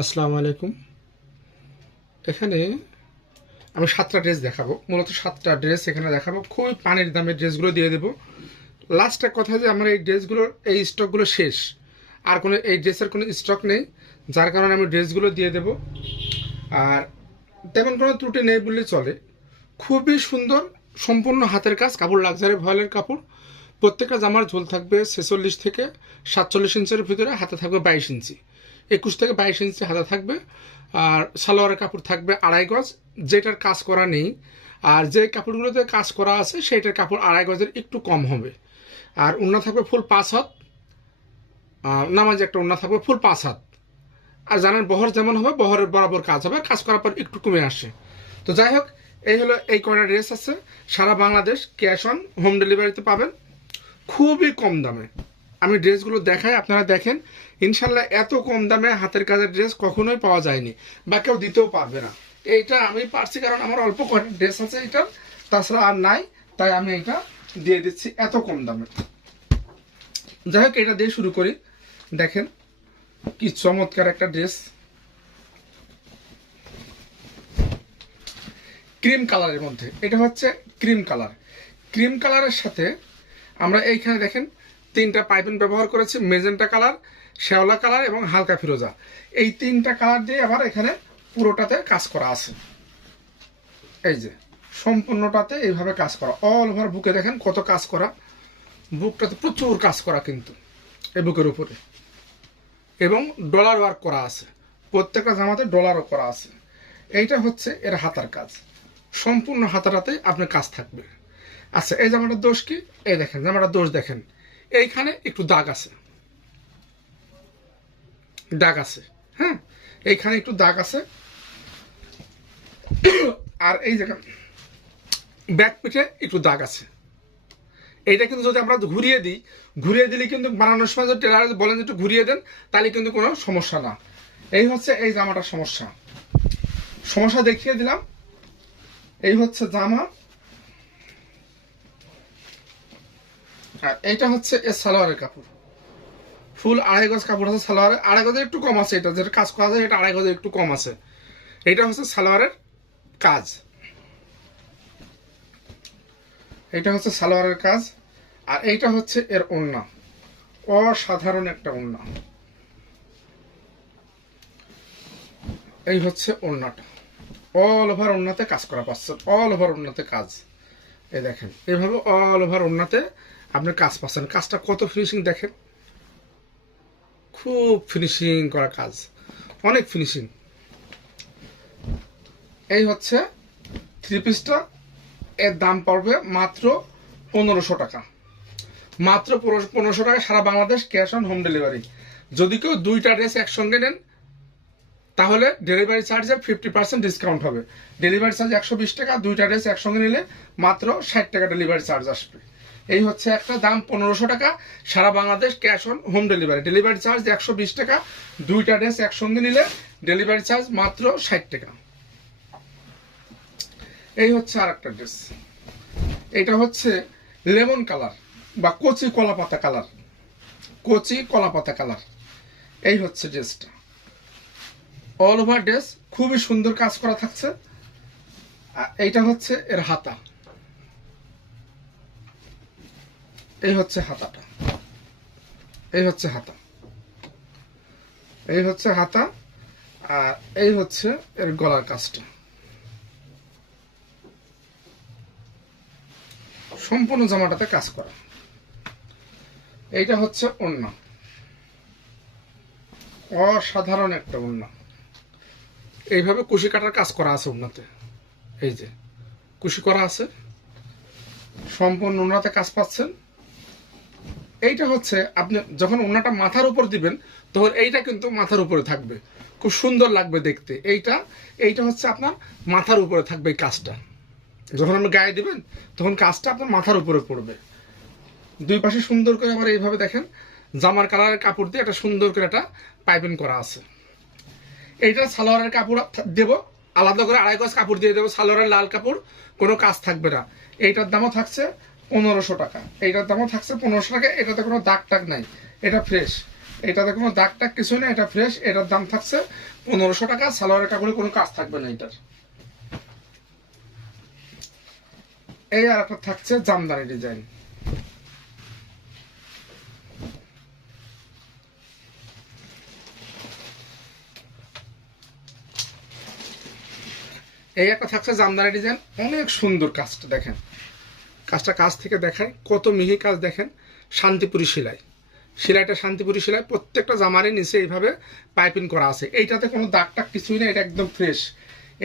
আসসালামু আলাইকুম। এখানে আমি 7টা ড্রেস দেখাবো, মূলত 7টা ড্রেস এখানে দেখাবো। খুবই পানির দামের ড্রেসগুলো দিয়ে দেবো। লাস্টের কথা যে আমার এই ড্রেসগুলোর এই স্টকগুলো শেষ, আর কোনো এই ড্রেসের কোনো স্টক নেই, যার কারণে আমি ড্রেসগুলো দিয়ে দেবো। আর তেমন কোনো ত্রুটি নেই বললেই চলে। খুবই সুন্দর, সম্পূর্ণ হাতের কাজ, কাপড় লাক্সারি ভয়েলের কাপড়। প্রত্যেকটা জামার ঝোল থাকবে 46 থেকে 47 ইঞ্চের ভিতরে, হাতে থাকবে 22 ইঞ্চি, 21 থেকে 22 ইঞ্চি হাতে থাকবে। আর সালোয়ারের কাপড় থাকবে 2.5 গজ, যেটার কাজ করা নেই। আর যে কাপড়গুলোতে কাজ করা আছে সেইটার কাপড় 2.5 গজের একটু কম হবে। আর ওড়না থাকবে ফুল 5 হাত, নামাজ একটা ওড়না থাকবে ফুল 5 হাত। আর জানেন বহর যেমন হবে বহরের বরাবর কাজ হবে, কাজ করার পর একটু কমে আসে। তো যাই হোক, এই হলো এই কয়টা ড্রেস আছে। সারা বাংলাদেশ ক্যাশ অন হোম ডেলিভারিতে পাবেন, খুবই কম দামে। আমি ড্রেসগুলো দেখাই, আপনারা দেখেন। ইনশাল্লাহ এত কম দামে হাতের কাজের ড্রেস কখনোই পাওয়া যায়নি, বা কেউ দিতেও পারবে না। এইটা আমি পারছি কারণ আমার অল্প কয়টা ড্রেস আছে এটা, তাছাড়া আর নাই, তাই আমি এটা দিয়ে দিচ্ছি এত কম দামে। যাই হোক, এটা দিয়ে শুরু করি। দেখেন কি চমৎকার একটা ড্রেস, ক্রিম কালারের মধ্যে। এটা হচ্ছে ক্রিম কালার। ক্রিম কালারের সাথে আমরা এইখানে দেখেন 3টা পাইপিং ব্যবহার করেছি, মেজেন্টা কালার, শ্যাওলা কালার এবং হালকা ফিরোজা। এই 3টা কালার দিয়ে আবার এখানে পুরোটাতে কাজ করা আছে। এই যে সম্পূর্ণটাতে এইভাবে কাজ করা, অল ওভার বুকে দেখেন কত কাজ করা। বুকটাতে প্রচুর কাজ করা কিন্তু এই বুকের উপরে, এবং ডলার ওয়ার্ক করা আছে। প্রত্যেকটা জামাতে ডলারও করা আছে। এইটা হচ্ছে এর হাতার কাজ, সম্পূর্ণ হাতাটাতে আপনার কাজ থাকবে। আচ্ছা, এই জামাটার দোষ কি? এই দেখেন জামাটার দোষ দেখেন, এইখানে একটু দাগ আছে, দাগ আছে, হ্যাঁ, এইখানে একটু দাগ আছে। আর এই জায়গা ব্যাক পিঠে একটু দাগ আছে। এইটা কিন্তু যদি আমরা ঘুরিয়ে দিই, ঘুরিয়ে দিলে কিন্তু বানানোর সময় যদি টেলার বলেন একটু ঘুরিয়ে দেন, তাহলে কিন্তু কোনো সমস্যা না। এই হচ্ছে এই জামাটার সমস্যা, সমস্যা দেখিয়ে দিলাম। এই হচ্ছে জামা, আর এইটা হচ্ছে এর সালোয়ারের কাপড়। ফুল 2.5 গজ কাপড় আছে সালোয়ারে, 2.5 গজের একটু কম আছে। এটা যেটা কাজ করা যায় এটা 2.5 গজের একটু কম আছে। এটা হচ্ছে সালোয়ারের কাজ, এটা হচ্ছে সালোয়ারের কাজ। আর এইটা হচ্ছে এর ওড়না, অসাধারণ একটা ওড়না। এই হচ্ছে ওড়নাটা, অল ওভার ওড়নাতে কাজ করা পাচ্ছেন, অল ওভার ওড়নাতে কাজ। এই দেখেন এইভাবে অল ওভার ওড়নাতে আপনি কাজ পাচ্ছেন। কাজটা কত ফিনিশিং দেখেন, খুব ফিনিশিং করা কাজ, অনেক ফিনিশিং। এই হচ্ছে থ্রি পিসটা, এর দাম পড়বে মাত্র 1500 টাকা, মাত্র 1500 টাকা, সারা Bangladesh cash on home delivery. যদি কেউ 2টা ড্রেস একসঙ্গে নেন তাহলে ডেলিভারি চার্জের 50% ডিসকাউন্ট হবে। ডেলিভারি চার্জ 120 টাকা, 2টা ড্রেস একসঙ্গে নিলে মাত্র 60 টাকা ডেলিভারি চার্জ আসবে। এই হচ্ছে একটা দাম 1500 টাকা, সারা Bangladesh cash on home delivery. Delivery charge 120 টাকা, 2টা ড্রেস একসঙ্গে নিলে ডেলিভারি চার্জ মাত্র 60 টাকা। এই হচ্ছে আর একটা ড্রেস, এটা হচ্ছে লেমন কালার বা কচি কলাপাতা কালার, কচি কলাপাতা কালার। এই হচ্ছে ড্রেসটা, অল ওভার ড্রেস, খুবই সুন্দর কাজ করা থাকছে। এইটা হচ্ছে এর হাতা, এই হচ্ছে হাতাটা, এই হচ্ছে হাতা, এই হচ্ছে হাতা। আর এই হচ্ছে এর গলার কাজটা, সম্পূর্ণ জামাটাতে কাজ করা। এইটা হচ্ছে ওড়না, অসাধারণ একটা ওড়না। এইভাবে কুশি কাটার কাজ করা আছে ওড়নাতে, এই যে কুশি করা আছে, সম্পূর্ণ ওড়নাতে কাজ পাচ্ছেন। এইটা হচ্ছে আপনি যখন ওড়নাটা মাথার উপর দিবেন তখন এইটা কিন্তু মাথার উপরে থাকবে, খুব সুন্দর লাগবে দেখতে। এইটা এইটা হচ্ছে আপনার মাথার উপরে থাকবে। এই কাজটা যখন আপনি গায়ে দিবেন তখন কাজটা আপনার মাথার উপরে পড়বে। দুই পাশে সুন্দর করে আবার এইভাবে দেখেন জামার কালারের কাপড় দিয়ে একটা সুন্দর করে একটা পাইপিং করা আছে। এইটা সালোয়ারের কাপড় দেব, আলাদা করে 2.5 গজ কাপড় দিয়ে দেবো, সালোয়ারের লাল কাপড়, কোনো কাজ থাকবে না। এইটার দামও থাকছে 1500 টাকা, এইটার দামও থাকছে 1500 টাকা। এটাতে কোনো দাগ টাগ নাই, এটা ফ্রেশ। এটাতে কোনো দাগ টাগ কিছু নেই, এটা ফ্রেশ। এটার দাম থাকছে 1500 টাকা। সালোয়ারের কাপড়ে কোনো কাজ থাকবে না এটার। এই আর একটা থাকছে জামদানি ডিজাইন। এই একটা থাকছে জামদানি ডিজাইন, অনেক সুন্দর কাজটা দেখেন। কাজটা কাছ থেকে দেখায়, কত মিহি কাজ দেখেন। শান্তিপুরি সেলাই, সেলাইটা শান্তিপুরি সেলাই। প্রত্যেকটা জামারই নিচে এইভাবে পাইপিং করা আছে। এইটাতে কোনো দাগ টাগ কিছুই নেই, এটা একদম ফ্রেশ।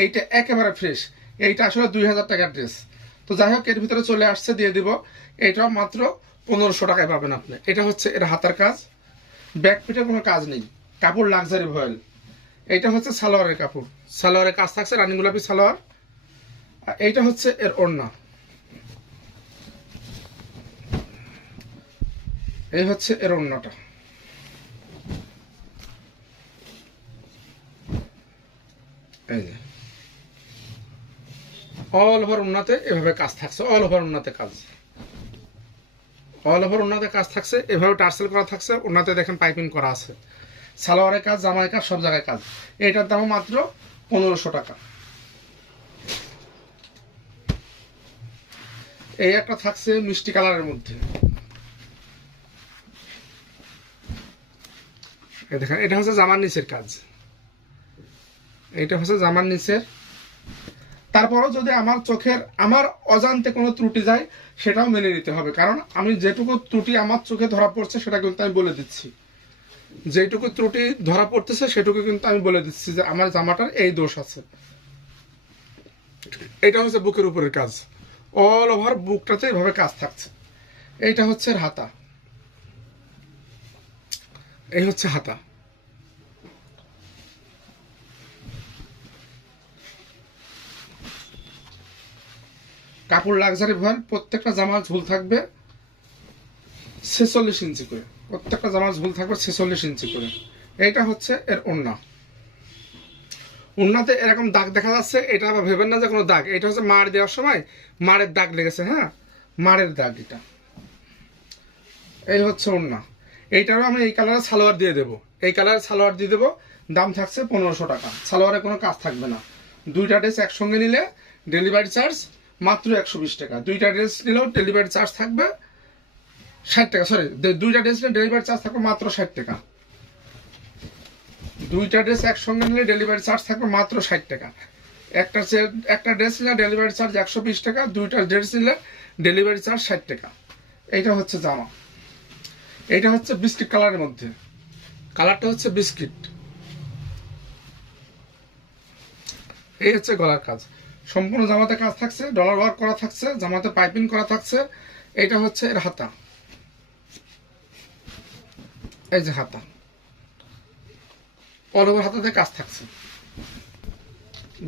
এইটা একেবারে ফ্রেশ। এইটা আসলে 2000 টাকার ড্রেস। তো যাই হোক, এর ভিতরে চলে আসছে, দিয়ে দিব। এইটাও মাত্র 1500 টাকায় পাবেন আপনি। এটা হচ্ছে এর হাতার কাজ, ব্যাক পিঠে কোনো কাজ নেই, কাপড় লাক্সারি ভয়েল। এইটা হচ্ছে সালোয়ারের কাপড়, সালোয়ারের কাজ থাকছে রানী গোলাপি সালোয়ার। আর এইটা হচ্ছে এর ওড়না। এই হচ্ছে এর ওড়নাটা। এই যে অল ওভার ওড়নাতে এভাবে কাজ থাকছে, অল ওভার ওড়নাতে কাজ, অল ওভার ওড়নাতে কাজ থাকছে। এভাবে টার্সেল করা থাকছে, ওড়নাতে দেখেন পাইপিং করা আছে। সালোয়ারের কাজ, জামার কাজ, সব জায়গায় কাজ। এইটার দাম মাত্র 1500 টাকা। এই একটা থাকছে মিষ্টি কালারের মধ্যে, দেখেন। এটা হচ্ছে জামার নিচের কাজ, এটা হচ্ছে জামার নিচের। তারপরও যদি আমার অজান্তে কোনো ত্রুটি যায়, সেটাও মেনে নিতে হবে, কারণ আমি যেটুকু ত্রুটি আমার চোখে ধরা পড়ছে সেটা কিন্তু আমি বলে দিচ্ছি। যেটুকু ত্রুটি ধরা পড়তেছে সেটুকু কিন্তু আমি বলে দিচ্ছি যে আমার জামাটার এই দোষ আছে। এটা হচ্ছে বুকের উপরের কাজ, অল ওভার বুকটাতে এভাবে কাজ থাকছে। এইটা হচ্ছে হাতা, এই হচ্ছে হাতা। কাপড় লাক্সারি ভয়েল। প্রত্যেকটা জামার ঝুল থাকবে 46 ইঞ্চি করে, প্রত্যেকটা জামার ঝুল থাকবে 46 ইঞ্চি করে। এইটা হচ্ছে এর ওড়না। ওড়নাতে এরকম দাগ দেখা যাচ্ছে, এটা আবার ভেবেন না যে কোনো দাগ, এটা হচ্ছে মার দেওয়ার সময় মারের দাগ লেগেছে, হ্যাঁ, মারের দাগ এটা। এই হচ্ছে ওড়না। এইটারও আমি এই কালারের সালোয়ার দিয়ে দেবো, এই কালারের সালোয়ার দিয়ে দেবো। দাম থাকছে 1500 টাকা। সালোয়ারে কোনো কাজ থাকবে না। দুইটা ড্রেস একসঙ্গে নিলে ডেলিভারি চার্জ মাত্র 120 টাকা। দুইটা ড্রেস নিলেও ডেলিভারি চার্জ থাকবে 60 টাকা। সরি, দুইটা ড্রেস নিলে ডেলিভারি চার্জ থাকবে মাত্র 60 টাকা। দুইটা ড্রেস একসঙ্গে নিলে ডেলিভারি চার্জ থাকবে মাত্র 60 টাকা। একটা ড্রেস নিলে ডেলিভারি চার্জ 120 টাকা, দুইটা ড্রেস নিলে ডেলিভারি চার্জ 60 টাকা। এইটা হচ্ছে জামা। এইটা হচ্ছে বিস্কিট কালারের মধ্যে, কালারটা হচ্ছে বিস্কিট। এই হচ্ছে গলার কাজ, সম্পূর্ণ জামাতে কাজ থাকছে, ডলার ওয়ার্ক করা থাকছে, জামাতে পাইপিং করা থাকছে। এইটা হচ্ছে এর হাতা, এই যে হাতা, অল ওভার হাতাতে কাজ থাকছে।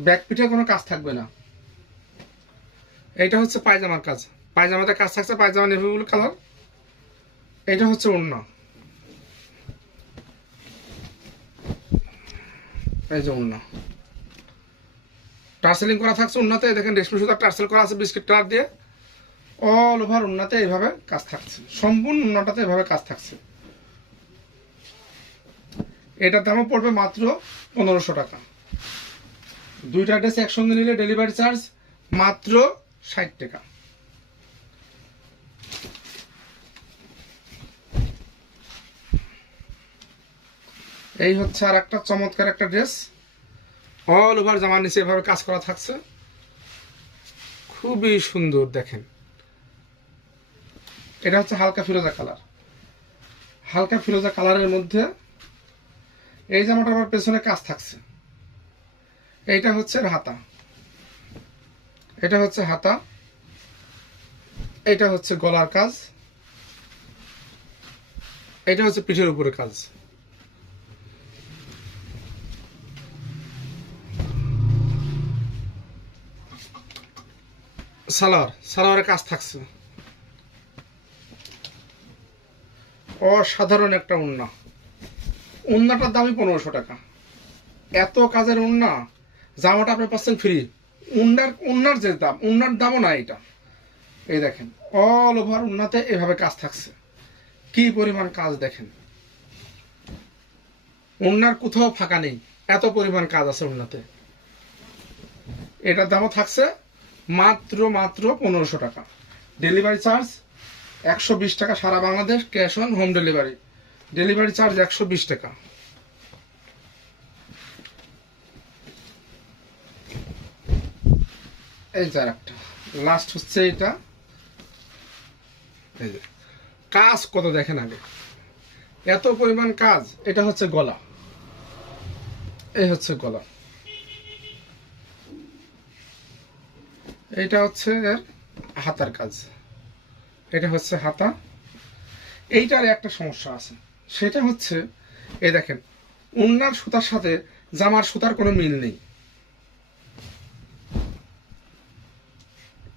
ব্যাক পিঠে কোনো কাজ থাকবে না। এইটা হচ্ছে পায়জামার কাজ, পায়জামাতে কাজ থাকছে, পায়জামা নেভি ব্লু কালার। এটা হচ্ছে ওড়না, এই যে ওড়না টার্সেলিং করা থাকছে। ওড়নাতে দেখেন রেশমি সুতা টার্সেল করা আছে বিস্কিট কালার দিয়ে। অল ওভার ওড়নাতে এইভাবে কাজ থাকছে, সম্পূর্ণ ওড়নাটাতে এইভাবে কাজ থাকছে। এটার দামও পড়বে মাত্র 1500 টাকা। দুইটা ড্রেস একসঙ্গে নিলে ডেলিভারি চার্জ মাত্র 60 টাকা। এই হচ্ছে আর একটা চমৎকার একটা ড্রেস, অল ওভার জামার নিচে এভাবে কাজ করা থাকছে, খুবই সুন্দর দেখেন। এটা হচ্ছে হালকা ফিরোজা কালার, হালকা ফিরোজা কালারের মধ্যে এই জামাটা আমার পেছনে কাজ থাকছে। এইটা হচ্ছে হাতা, এটা হচ্ছে হাতা, এটা হচ্ছে গলার কাজ, এটা হচ্ছে পিঠের উপরে কাজ। সালোয়ারের কাজ থাকছে, অসাধারণ একটা ওড়না। ওড়নাটার দামই 1500 টাকা। এত কাজের ওড়না, জামাটা আপনি পাচ্ছেন ফ্রি। ওড়নার যে দাম, ওড়নার দামও না এটা। এই দেখেন অল ওভার ওড়নাতে এভাবে কাজ থাকছে, কি পরিমাণ কাজ দেখেন। ওড়নার কোথাও ফাঁকা নেই, এত পরিমাণ কাজ আছে ওড়নাতে। এটার দামও থাকছে মাত্র 1500 টাকা। ডেলিভারি চার্জ 120 টাকা সারা Bangladesh, cash on home delivery. Delivery charge 120 টাকা। এই যে একটা লাস্ট হচ্ছে এটা, এই যে কাজ কত দেখেন আগে, এত পরিমাণ কাজ। এটা হচ্ছে গলা, এই হচ্ছে গলা, এটা হচ্ছে এর হাতার কাজ, এটা হচ্ছে হাতা। এইটার একটা সমস্যা আছে, সেটা হচ্ছে এই দেখেন ওড়নার সুতার সাথে জামার সুতার কোনো মিল নেই।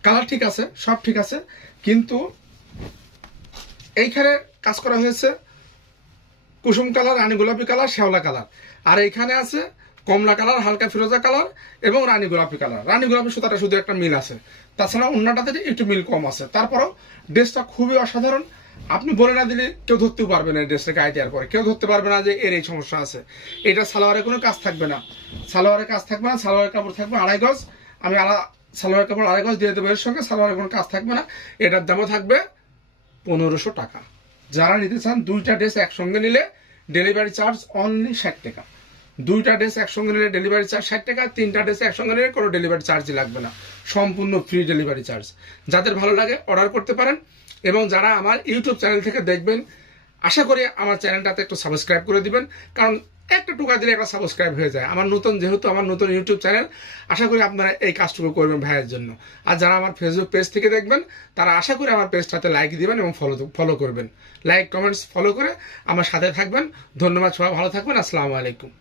কালার ঠিক আছে, সব ঠিক আছে, কিন্তু এইখানে কাজ করা হয়েছে কুসুম কালার, রানী গোলাপি কালার, শ্যাওলা কালার, আর এইখানে আছে কমলা কালার, হালকা ফিরোজা কালার এবং রানী গোলাপি কালার। রানী গোলাপি সুতাটা শুধু একটা মিল আছে, তাছাড়া অন্যটাতে একটু মিল কম আছে। তারপরেও ড্রেসটা খুবই অসাধারণ। আপনি বলে না দিলে কেউ ধরতেও পারবে না, এই ড্রেসটাকে আইডিয়ার পরে কেউ ধরতে পারবে না যে এর এই সমস্যা আছে। এটা সালোয়ারে কোনো কাজ থাকবে না, সালোয়ারের কাজ থাকবে না, সালোয়ারের কাপড় থাকবে 2.5 গজ। আমি সালোয়ারের কাপড় 2.5 গজ দিয়ে দেবো, এর সঙ্গে সালোয়ারের কোনো কাজ থাকবে না। এটার দামও থাকবে 1500 টাকা। যারা নিতে চান দুইটা ড্রেস একসঙ্গে নিলে ডেলিভারি চার্জ অনলি 60 টাকা। দুইটা ড্রেস একসঙ্গে নিলে ডেলিভারি চার্জ 60 টাকা, তিনটা ড্রেস একসঙ্গে নিলে কোনো ডেলিভারি চার্জই লাগবে না, সম্পূর্ণ ফ্রি ডেলিভারি চার্জ। যাদের ভালো লাগে অর্ডার করতে পারেন। এবং যারা আমার ইউটিউব চ্যানেল থেকে দেখবেন, আশা করি আমার চ্যানেলটাতে একটু সাবস্ক্রাইব করে দিবেন, কারণ একটা টোকা দিলে একটা সাবস্ক্রাইব হয়ে যায়। যেহেতু আমার নতুন ইউটিউব চ্যানেল, আশা করি আপনারা এই কাজটুকু করবেন ভাইয়ের জন্য। আর যারা আমার ফেসবুক পেজ থেকে দেখবেন, তারা আশা করি আমার পেজটাতে লাইক দিবেন এবং ফলো করবেন। লাইক, কমেন্টস, ফলো করে আমার সাথে থাকবেন। ধন্যবাদ, সবাই ভালো থাকবেন। আসসালামু আলাইকুম।